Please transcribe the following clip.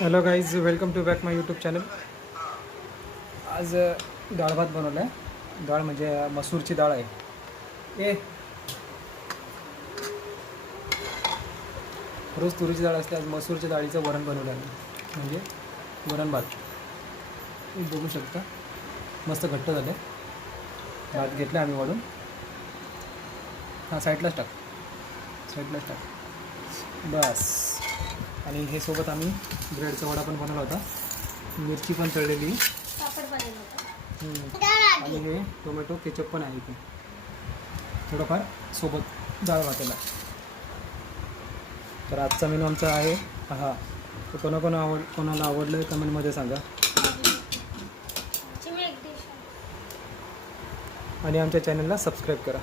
Hello guys, welcome to back my YouTube channel. आज डाळ भात बनवला आहे. डाळ म्हणजे मसूरची डाळ आहे. रोज तुरीची डाळ असते, आज मसूरच्या डाळीचं वरण बनवलं आहे. म्हणजे वरण भात बघू शकता, मस्त घट्ट झालं. भात घेतला आम्ही वाढून. साईडलाच टाक बस. आणि हे सोबत आम्ही ब्रेडचा वडा पण बनवला होता, मिरची पण तळलेली, आणि हे टोमॅटो केचप पण आहे इथे थोडंफार सोबत डाळ भाताला. तर आजचा मेनू आमचा आहे हा. तर कोणाला आवडलं कमेंटमध्ये सांगा. आणि आमच्या चॅनलला सबस्क्राईब करा.